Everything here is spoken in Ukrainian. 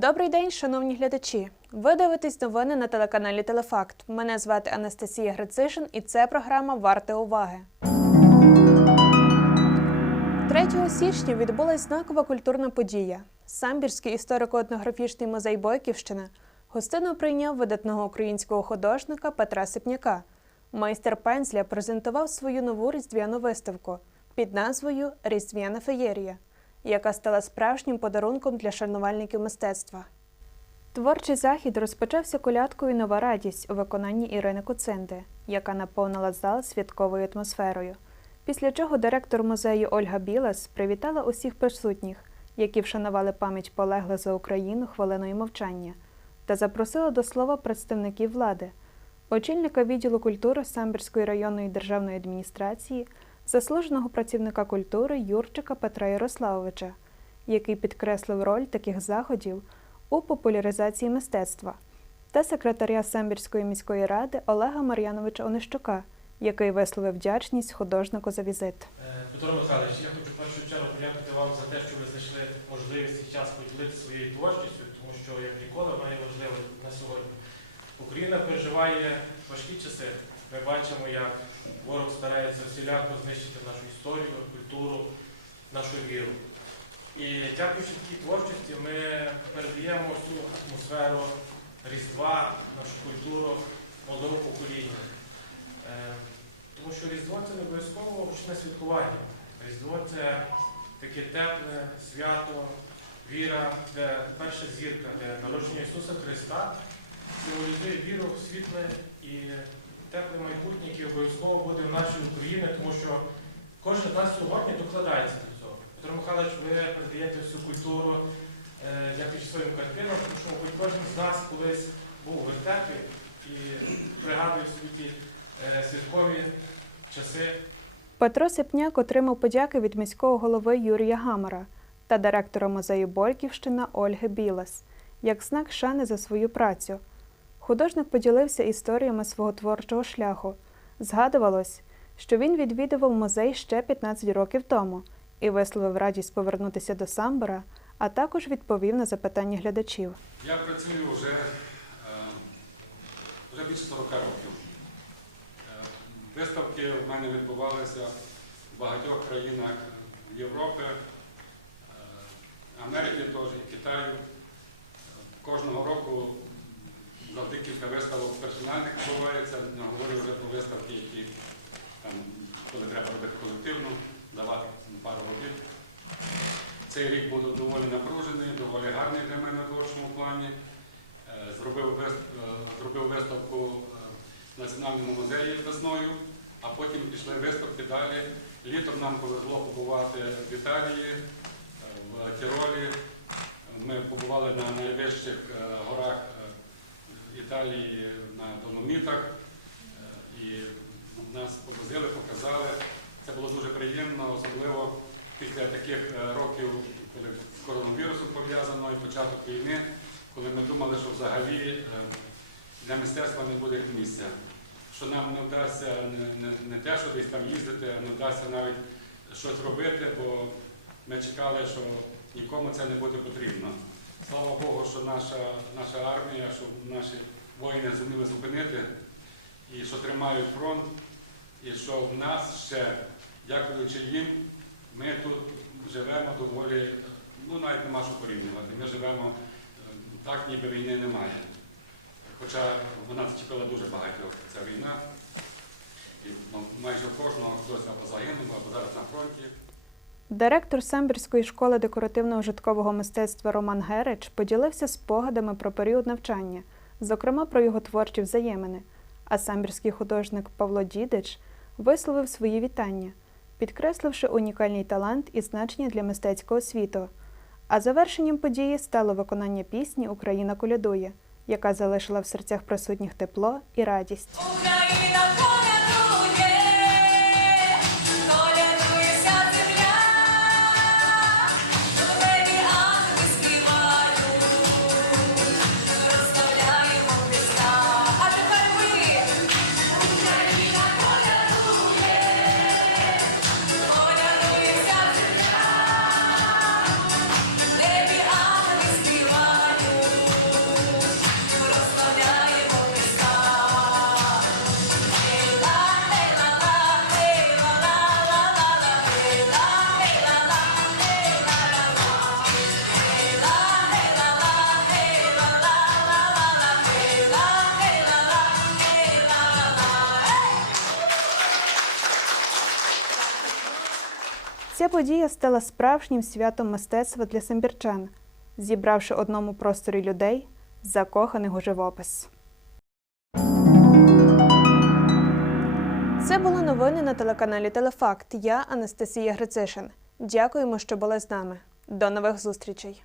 Добрий день, шановні глядачі. Ви дивитесь новини на телеканалі Телефакт. Мене звати Анастасія Грицишин і це програма Варте уваги. 3 січня відбулась знакова культурна подія. Самбірський історико-етнографічний музей Бойківщина гостинно прийняв видатного українського художника Петра Сипняка. Майстер пензля презентував свою нову різдвяну виставку під назвою Різдвяна феєрія, яка стала справжнім подарунком для шанувальників мистецтва. Творчий захід розпочався колядкою Нова радість у виконанні Ірини Куцинди, яка наповнила зал святковою атмосферою. Після чого директор музею Ольга Білас привітала усіх присутніх, які вшанували пам'ять полеглих за Україну хвилиною мовчання, та запросила до слова представників влади, очільника відділу культури Самбірської районної державної адміністрації, заслуженого працівника культури Юрчика Петра Ярославовича, який підкреслив роль таких заходів у популяризації мистецтва, та секретаря Самбірської міської ради Олега Мар'яновича Онищука, який висловив вдячність художнику за візит. Е, Петро Михайлович, я хочу в першу чергу подякувати вам за те, що ви знайшли можливість і час поділитися своєю творчістю, тому що як ніколи вона є важлива на сьогодні. Україна переживає важкі часи. Ми бачимо, як ворог старається всіляко знищити нашу історію, культуру, нашу віру. І дякуючи такій творчості, ми передаємо всю атмосферу Різдва, нашу культуру молодому поколінню. Е, Тому що Різдво це не обов'язково ручне святкування. Різдво це таке тепле свято, віра, де перша зірка, де народження Ісуса Христа символізує віру в світле і тепле майбутнє, яке обов'язково буде в нашій Україні, тому що кожен з нас сьогодні докладається до цього. Петро Михайлович, ви передаєте всю культуру, е, дякуючи своїм картинам, тому що мабуть, кожен з нас колись був у вертепі і пригадує собі ті е, святкові часи. Петро Сипняк отримав подяки від міського голови Юрія Гамара та директора музею Бойківщина Ольги Білас як знак шани за свою працю. Художник поділився історіями свого творчого шляху. Згадувалось, що він відвідував музей ще 15 років тому і висловив радість повернутися до самбора, а також відповів на запитання глядачів. Я працюю вже, е, вже більше 40 років. Е, Виставки в мене відбувалися в багатьох країнах Європи, е, Америки теж, і Китаю. Кожного року завжди кілька виставок персональних відбувається. Не говорю вже про виставки, які там, коли треба робити колективно, давати пару робіт. Цей рік був доволі напружений, доволі гарний для мене в творчому плані. Е, е, зробив виставку е, в Національному музеї весною, а потім пішли виставки далі. Літом нам повезло побувати в Італії, в Тіролі. Ми побували на найвищих горах Італії на Доломітах. Е, І нас повозили, показали. Це було дуже приємно, особливо після таких е, років, коли з коронавірусом пов'язано і початок війни, коли ми думали, що взагалі е, для мистецтва не буде місця. Що нам не вдасться не, те, що десь там їздити, а не вдасться навіть щось робити, бо ми чекали, що нікому це не буде потрібно. Слава Богу, що наша, наша армія, що наші воїни зуміли зупинити і що тримають фронт, і що в нас ще, дякуючи їм, ми тут живемо доволі, ну навіть нема що порівнювати. Ми живемо е, так, ніби війни немає. Хоча вона зачепила дуже багатьох ця війна. І майже кожного хтось або загинув, або зараз на фронті. Директор Самбірської школи декоративного житкового мистецтва Роман Герич поділився спогадами про період навчання, зокрема про його творчі взаємини. А самбірський художник Павло Дідич висловив свої вітання, підкресливши унікальний талант і значення для мистецького світу. А завершенням події стало виконання пісні Україна колядує, яка залишила в серцях присутніх тепло і радість. Україна Ця подія стала справжнім святом мистецтва для самбірчан, зібравши одному просторі людей, закоханих у живопис. Це були новини на телеканалі Телефакт. Я Анастасія Грицишин. Дякуємо, що були з нами. До нових зустрічей.